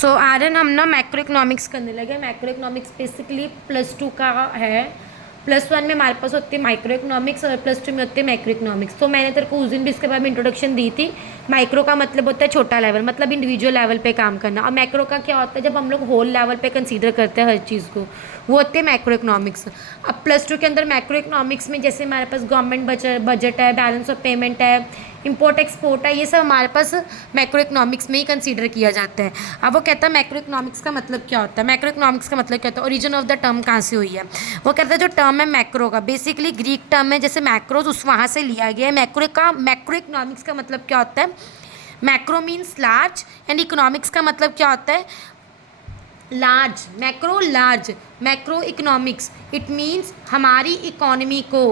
सो आर्यन हम ना macro economics करने लगे। मैक्रो इकोनॉमिक्स बेसिकली +2 का है। +1 में हमारे पास होती है माइक्रो इकोनॉमिक्स और +2 में होती है मैक्रो इकोनॉमिक्स। तो मैंने तेरे को उस दिन भी इसके बारे में इंट्रोडक्शन दी थी। माइक्रो का मतलब होता है छोटा लेवल, मतलब इंडिविजुअल लेवल पे काम करना, और मैक्रो का क्या होता है जब हम लोग होल लेवल पे कंसीडर करते हैं हर चीज़ को, वो होते हैं मैक्रो इकोनॉमिक्स। अब +2 के अंदर मैक्रो इकोनॉमिक्स में जैसे हमारे पास गवर्नमेंट बजट है, बैलेंस ऑफ पेमेंट है, इंपोर्ट एक्सपोर्ट है, ये सब हमारे पास मैक्रो इकोनॉमिक्स में ही कंसीडर किया जाता है। अब वो कहता है मैक्रो इकोनॉमिक्स का मतलब क्या होता है। मैक्रो इकोनॉमिक्स का मतलब क्या होता है, ओरिजिन ऑफ द टर्म कहाँ से हुई है। वो कहता है जो टर्म है मैक्रो का बेसिकली ग्रीक टर्म है, जैसे मैक्रोज उस वहाँ से लिया गया है। मैक्रो इकोनॉमिक्स का मतलब क्या होता है, macro means large and economics का मतलब क्या होता है large. Macro economics it means हमारी इकोनॉमी को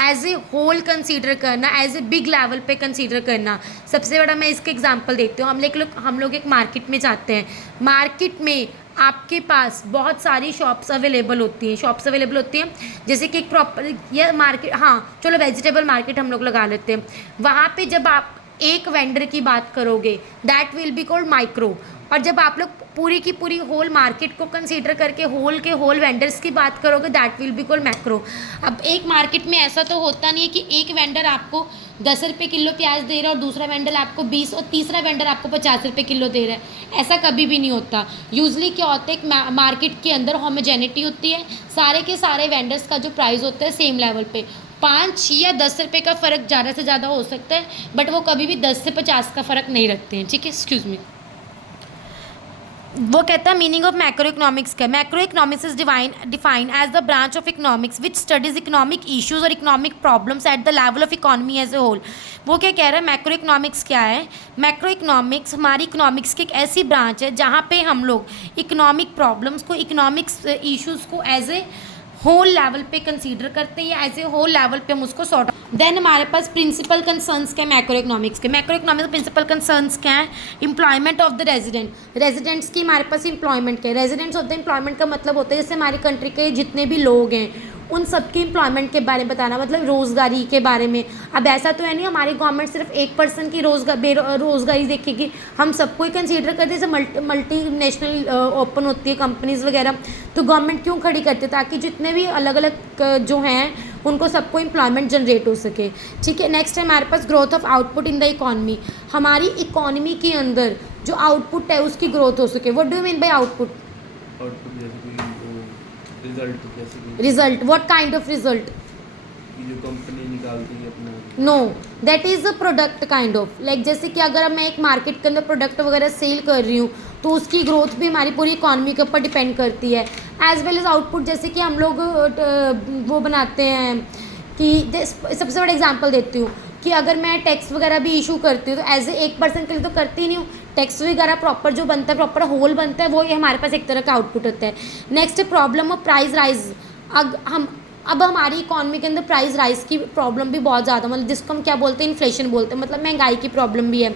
एज ए होल कंसीडर करना, एज ए बिग लेवल पे कंसीडर करना। सबसे बड़ा मैं इसके एग्जांपल देती हूँ। हम लोग एक मार्केट में जाते हैं। मार्केट में आपके पास बहुत सारी शॉप्स अवेलेबल होती हैं। जैसे कि एक प्रॉपर यह मार्केट, हाँ चलो वेजिटेबल मार्केट हम लोग लगा लेते हैं। वहाँ पे जब आप एक वेंडर की बात करोगे that will be called micro, और जब आप लोग पूरी की पूरी होल मार्केट को कंसीडर करके होल वेंडर्स की बात करोगे that will be called macro. अब एक मार्केट में ऐसा तो होता नहीं है कि एक वेंडर आपको 10 रुपये किलो प्याज दे रहा है और दूसरा वेंडर आपको 20 और तीसरा वेंडर आपको 50 रुपये किलो दे रहा है। ऐसा कभी भी नहीं होता। यूजली क्या होता है, एक मार्केट के अंदर होमोजेनिटी होती है, सारे के सारे वेंडर्स का जो प्राइस होता है सेम लेवल पे। 5 या 10 रुपये का फ़र्क ज़्यादा से ज़्यादा हो सकता है, बट वो कभी भी 10 से 50 का फ़र्क नहीं रखते हैं। ठीक है, एक्सक्यूज़ मी। वो कहता है मीनिंग ऑफ मैक्रो इकोनॉमिक्स का, macro economics is define as the branch of economics which studies economic issues और economic problems at the level of economy as a whole. वो क्या कह रहा है, मैक्रो इकोनॉमिक्स क्या है। मैक्रो इकोनॉमिक्स हमारी इकोनॉमिक्स की एक ऐसी ब्रांच है जहाँ पे हम लोग इकोनॉमिक प्रॉब्लम्स को, इकोनॉमिक्स इश्यूज़ को एज ए होल लेवल पे कंसीडर करते हैं, या एज ए होल लेवल पे हम उसको सॉर्ट। देन हमारे पास प्रिंसिपल कंसर्न्स क्या है मैक्रो इकोनॉमिक्स के। मैक्रो इकोनॉमिक्स प्रिंसिपल कंसर्न्स क्या है, एम्प्लॉयमेंट ऑफ द रेजिडेंट्स की हमारे पास एम्प्लॉयमेंट क्या है। रेजिडेंट्स होते हैं, एम्प्लॉयमेंट का मतलब होता है जैसे हमारी कंट्री के जितने भी लोग हैं उन सबकी एम्प्लॉयमेंट के बारे में बताना, मतलब रोज़गारी के बारे में। अब ऐसा तो है नहीं हमारी गवर्नमेंट सिर्फ एक पर्सन की रोज़गारी देखेगी, हम सबको ही कंसीडर करते हैं। जैसे मल्टी नेशनल ओपन होती है कंपनीज़ वगैरह, तो गवर्नमेंट क्यों खड़ी करती है, ताकि जितने भी अलग अलग जो हैं उनको सबको एम्प्लॉयमेंट जनरेट हो सके। ठीक है, नेक्स्ट है हमारे पास growth of output in the economy. हमारी इकॉनमी के अंदर जो आउटपुट है उसकी ग्रोथ हो सके। What do you mean by output? Output जैसे कि वो result, result, what kind of result? जो कंपनी निकालती है अपना। No, that is a product kind of, like जैसे कि अगर मैं एक मार्केट के अंदर प्रोडक्ट वगैरह सेल कर रही हूँ तो उसकी ग्रोथ भी हमारी पूरी इकॉनमी के ऊपर डिपेंड करती है। एज वेल एज आउटपुट, जैसे कि हम लोग वो बनाते हैं कि सबसे बड़ा एग्जांपल देती हूँ कि अगर मैं टैक्स वगैरह भी इशू करती हूँ तो एज ए एक पर्सन के लिए तो करती ही नहीं हूँ। टैक्स वगैरह प्रॉपर जो बनता है, प्रॉपर होल बनता है, वो ये हमारे पास एक तरह का आउटपुट होता है। नेक्स्ट है प्रॉब्लम ऑफ प्राइस राइज। अब हमारी इकॉनमी के अंदर प्राइस राइज की प्रॉब्लम भी बहुत ज़्यादा, मतलब जिसको हम क्या बोलते हैं, इन्फ्लेशन बोलते हैं, मतलब महंगाई की प्रॉब्लम भी है।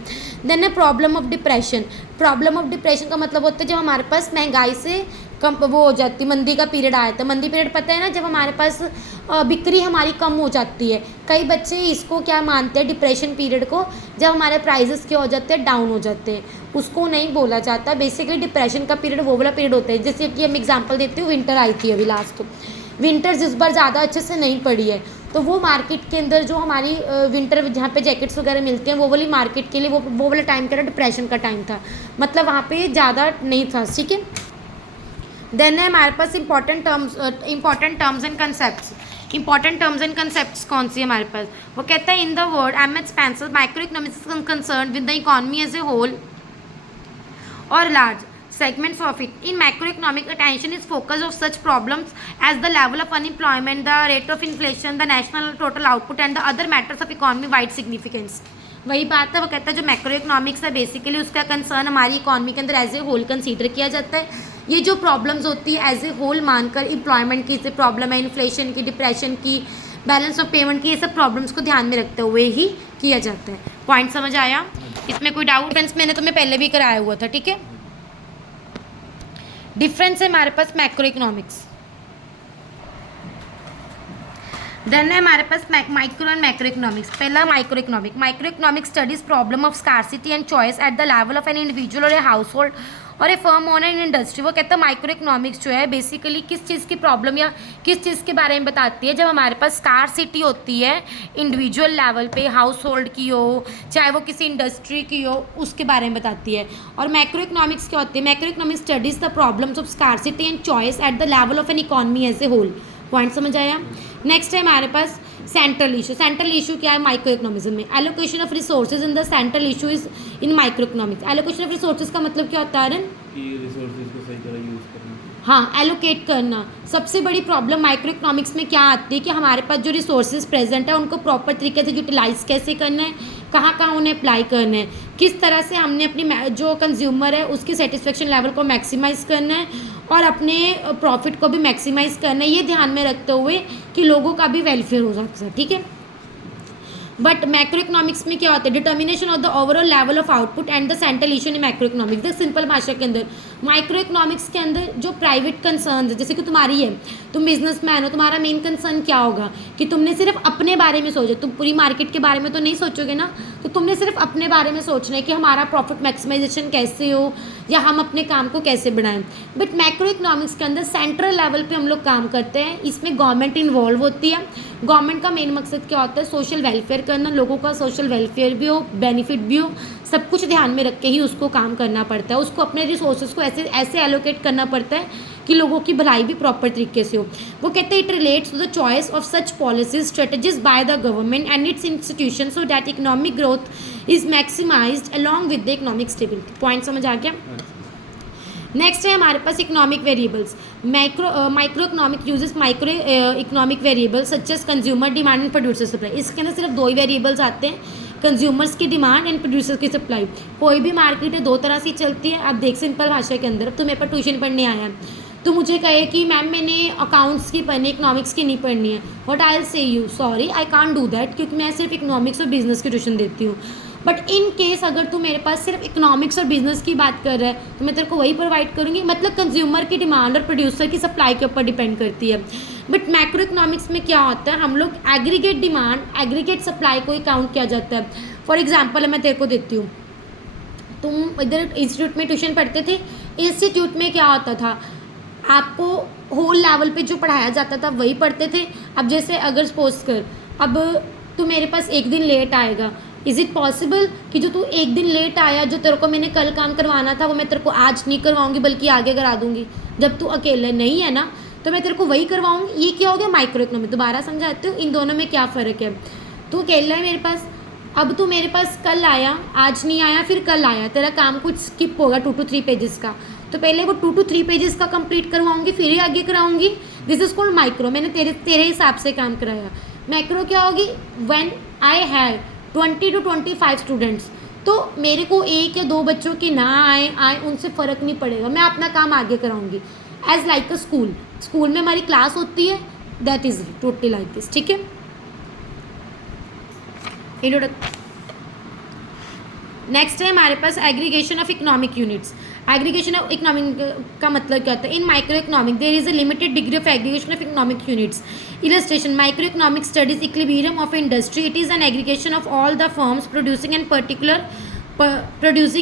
देन है problem of depression. Problem of depression का मतलब होता है जब हमारे पास महंगाई से कम वो हो जाती, मंदी का पीरियड आया था। मंदी पीरियड पता है ना, जब हमारे पास बिक्री हमारी कम हो जाती है। कई बच्चे इसको क्या मानते हैं, डिप्रेशन पीरियड को, जब हमारे प्राइजेस क्या हो जाते हैं, डाउन हो जाते हैं, उसको नहीं बोला जाता। बेसिकली डिप्रेशन का पीरियड वो वाला पीरियड होता है। जैसे कि हम एग्जांपल देती हूँ, विंटर आई थी अभी लास्ट, विंटर्स इस बार ज़्यादा अच्छे से नहीं पड़ी है, तो वो मार्केट के अंदर जो हमारी विंटर जहाँ पे जैकेट्स वगैरह मिलते हैं वो वाली मार्केट के लिए वो वाला टाइम क्या था, डिप्रेशन का टाइम था, मतलब वहाँ पे ज़्यादा नहीं था। ठीक है, देन है हमारे पास important terms and concepts. Important terms and concepts कौन सी है हमारे पास? वो कहता है in the word M H Spencer micro economics concern with the economy as a whole or large segments of it. In macroeconomic, attention is focused of such problems as the level of unemployment, the rate of inflation, the national total output and the other matters of economy wide significance. वही बात है, वो कहता है जो macro economics है basically उसका concern हमारी इकॉनमी के अंदर एज ए होल कंसीडर किया जाता है। ये जो प्रॉब्लम्स होती है एज ए होल मानकर, एम्प्लॉयमेंट की से प्रॉब्लम है, इन्फ्लेशन की, डिप्रेशन की, बैलेंस ऑफ पेमेंट की, ये सब प्रॉब्लम्स को ध्यान में रखते हुए ही किया जाता है। पॉइंट समझ आया? इसमें कोई डाउट? फ्रेंड्स मैंने तुम्हें पहले भी कराया हुआ था। ठीक है, डिफरेंस है हमारे पास मैक्रो इकोनॉमिक्स। देन है हमारे पास माइक्रो एंड मैक्रो इकोनॉमिक्स। पहला micro economic. Micro economic studies problem of scarcity and choice at the level of an individual और ए हाउस होल्ड और ए फर्म ओनर इन इंडस्ट्री। वो कहता है माइक्रो इकोनॉमिक्स जो है बेसिकली किस चीज़ की प्रॉब्लम या किस चीज़ के बारे में बताती है, जब हमारे पास स्कार्सिटी होती है इंडिविजुअल लेवल पे, हाउस होल्ड की हो चाहे वो किसी इंडस्ट्री की हो, उसके बारे में बताती है। और मैक्रो इकोनॉमिक्स क्या होती है? Macro economics studies the problems of scarcity and choice at the level of an economy as a whole. Point समझ आया? नेक्स्ट है हमारे पास सेंट्रल इशू। सेंट्रल इशू क्या है माइक्रो इकोनॉमिक्स में? Allocation of resources in the central issue is in micro economics. Allocation of resources का मतलब क्या होता है आर्यन? कि रिसोर्सेज को सही तरह यूज़ करना। हाँ, एलोकेट करना। सबसे बड़ी प्रॉब्लम माइक्रो इकोनॉमिक्स में क्या आती है कि हमारे पास जो रिसोर्सेज प्रेजेंट है उनको प्रॉपर तरीके से यूटिलाइज कैसे करना है, कहाँ कहाँ उन्हें अप्लाई करना है, किस तरह से हमने अपनी जो कंज्यूमर है उसकी सेटिस्फेक्शन लेवल को मैक्सिमाइज़ करना है और अपने प्रॉफिट को भी मैक्सिमाइज़ करना है, ये ध्यान में रखते हुए कि लोगों का भी वेलफेयर हो सकता। ठीक है। बट मैक्रो इकोनॉमिक्स में क्या होता है? Determination of the overall level of output and the central issue in macro economics. The simple भाषा के अंदर माइक्रो इकोनॉमिक्स के अंदर जो प्राइवेट कंसर्न है, जैसे कि तुम्हारी है, तुम बिजनेसमैन हो, तुम्हारा मेन कंसर्न क्या होगा कि तुमने सिर्फ अपने बारे में सोचो, तुम पूरी मार्केट के बारे में तो नहीं सोचोगे ना, तो तुमने सिर्फ अपने बारे में सोचना है कि हमारा प्रॉफिट मैक्सिमाइजेशन कैसे हो या हम अपने काम को कैसे बढ़ाएं। बट मैक्रो इकोनॉमिक्स के अंदर सेंट्रल लेवल पे हम लोग काम करते हैं, इसमें गवर्नमेंट इन्वॉल्व होती है। गवर्नमेंट का मेन मकसद क्या होता है? सोशल वेलफेयर करना, लोगों का सोशल वेलफेयर भी हो, बेनिफिट भी हो, सब कुछ ध्यान में रख के ही उसको काम करना पड़ता है। उसको अपने रिसोर्सेज को ऐसे ऐसे एलोकेट करना पड़ता है कि लोगों की भलाई भी प्रॉपर तरीके से हो। वो कहते हैं it relates to the choice of such policies strategies by the government and its institution so that economic growth is maximised along with the economic stability. Point समझ आ गया? नेक्स्ट है हमारे पास economic variables. Micro economic uses micro economic variables such as consumer demand and producer supply. इसके अंदर सिर्फ दो ही वेरिएबल्स आते हैं, कंज्यूमर्स की डिमांड एंड प्रोड्यूसर की सप्लाई। कोई भी मार्केट है दो तरह से चलती है। अब देख सिंपल भाषा के अंदर, अब तो मेरे पर ट्यूशन पढ़ने आया है तो मुझे कहे कि मैम मैंने अकाउंट्स की पढ़नी, इकोनॉमिक्स की नहीं पढ़नी है, what I will say you sorry I can't do that, क्योंकि मैं सिर्फ इकोनॉमिक्स और बिजनेस की ट्यूशन देती हूँ। बट इन केस अगर तू मेरे पास सिर्फ इकोनॉमिक्स और बिजनेस की बात कर रहा है तो मैं तेरे को वही प्रोवाइड करूँगी। मतलब कंज्यूमर की डिमांड और प्रोड्यूसर की सप्लाई के ऊपर डिपेंड करती है। बट मैक्रो इकोनॉमिक्स में क्या होता है? हम लोग एग्रीगेट डिमांड, एग्रीगेट सप्लाई को ही काउंट किया जाता है। फॉर एग्जाम्पल मैं तेरे को देती हूँ, तुम इधर इंस्टीट्यूट में ट्यूशन पढ़ते थे, इंस्टीट्यूट में क्या होता था? आपको होल लेवल पे जो पढ़ाया जाता था वही पढ़ते थे। अब जैसे अगर सपोज कर, अब तू मेरे पास एक दिन लेट आएगा, इज़ इट पॉसिबल कि जो तू एक दिन लेट आया, जो तेरे को मैंने कल काम करवाना था वो मैं तेरे को आज नहीं करवाऊंगी बल्कि आगे करा दूंगी? जब तू अकेले नहीं है ना तो मैं तेरे को वही करवाऊंगी। ये क्या हो गया? Micro economic. दोबारा समझाते हो इन दोनों में क्या फ़र्क है। तू अकेला है मेरे पास, अब तू मेरे पास कल आया, आज नहीं आया, फिर कल आया, तेरा काम कुछ स्किप होगा 2 to 3 पेजेस का, तो पहले वो 2 to 3 पेजेस का कंप्लीट करवाऊंगी फिर ही आगे कराऊंगी। This is called micro. मैंने तेरे हिसाब से काम कराया। मैक्रो क्या होगी? When I have 20 to 25 students, तो मेरे को एक या दो बच्चों के ना आए उनसे फ़र्क नहीं पड़ेगा, मैं अपना काम आगे कराऊंगी। एज लाइक अ स्कूल में हमारी क्लास होती है, that is totally like this. ठीक है। नेक्स्ट है हमारे पास aggregation of economic units. Aggregation of economic का मतलब क्या होता है? In micro economic there is a limited degree of aggregation of economic units. Illustration, micro economic studies equilibrium of industry. It is an aggregation of all the firms producing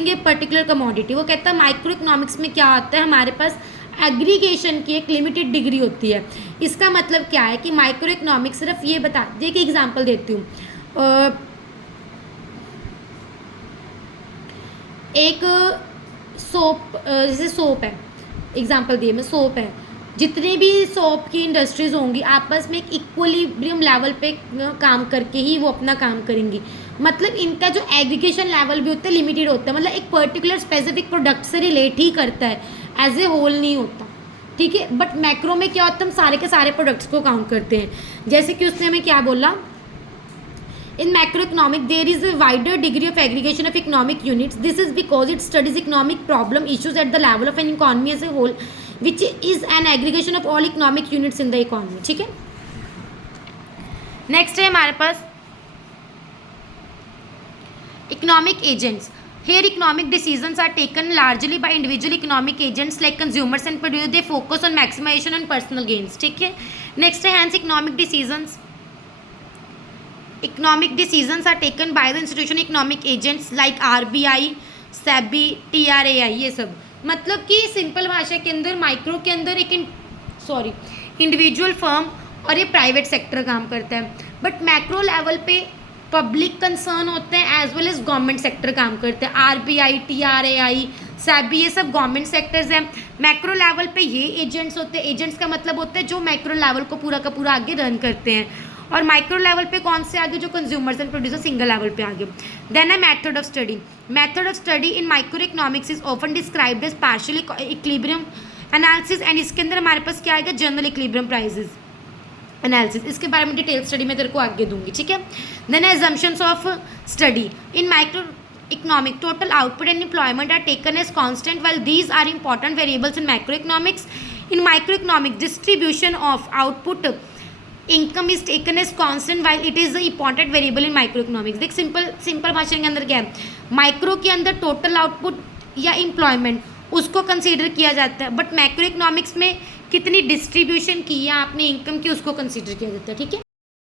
a particular commodity. वो कहता है micro economics में क्या आता है? हमारे पास aggregation की एक लिमिटेड डिग्री होती है। इसका मतलब क्या है कि माइक्रो इकोनॉमिक्स सिर्फ ये बता, देखिए एग्जाम्पल देती हूँ। एक सोप, जैसे सोप है, एग्जांपल दिए मैं, सोप है, जितने भी सोप की इंडस्ट्रीज़ होंगी आपस में एक इक्विलिब्रियम लेवल पे काम करके ही वो अपना काम करेंगी। मतलब इनका जो एग्रीगेशन लेवल भी होता है लिमिटेड होता है, मतलब एक पर्टिकुलर स्पेसिफिक प्रोडक्ट से रिलेट ही करता है, एज ए होल नहीं होता। ठीक है। बट मैक्रो में क्या होता है? हम सारे के सारे प्रोडक्ट्स को काउंट करते हैं। जैसे कि उसने हमें क्या बोला? In macroeconomic, there is a wider degree of aggregation of economic units. This is because it studies economic problem issues at the level of an economy as a whole, which is an aggregation of all economic units in the economy. ठीक है। Next है हमारे पास economic agents. Here economic decisions are taken largely by individual economic agents like consumers and producers. They focus on maximization and personal gains. ठीक है। Next है hence economic decisions. Economic decisions are taken by the institution economic agents like RBI, SEBI, TRAI, ये सब। मतलब कि simple भाषा के अंदर माइक्रो के अंदर एक इंडिविजुअल फर्म और ये प्राइवेट सेक्टर काम करता है, बट मैक्रो लेवल पे पब्लिक कंसर्न होते हैं as well as government sector काम करते हैं। आरबीआई, टीआरएआई, सैबी, ये सब गवर्नमेंट सेक्टर्स हैं। मैक्रो लेवल पे ये एजेंट्स होते हैं, एजेंट्स का मतलब होता है जो मैक्रो लेवल को पूरा का पूरा आगे रन करते हैं। और माइक्रो लेवल पे कौन से आगे, जो consumers and producer single level पे आगे। देन है method of study. Method of study in micro economics is often described as partial equilibrium analysis, and इसके अंदर हमारे पास क्या आएगा, जनरल इक्विलिब्रियम प्राइसेस एनालिसिस। इसके बारे में डिटेल स्टडी मैं तेरे को आगे दूंगी, ठीक है। Then assumptions of study in micro economic, total output and employment are taken as constant while these are important variables in micro economics. In micro economic distribution of output income is taken as constant while it is important variable in micro economics. देख simple भाषा के अंदर क्या है, micro के अंदर total output या employment उसको कंसीडर किया जाता है, बट मैक्रो इकोनॉमिक्स में कितनी डिस्ट्रीब्यूशन की है आपने इनकम की, उसको कंसीडर किया जाता है, ठीक है।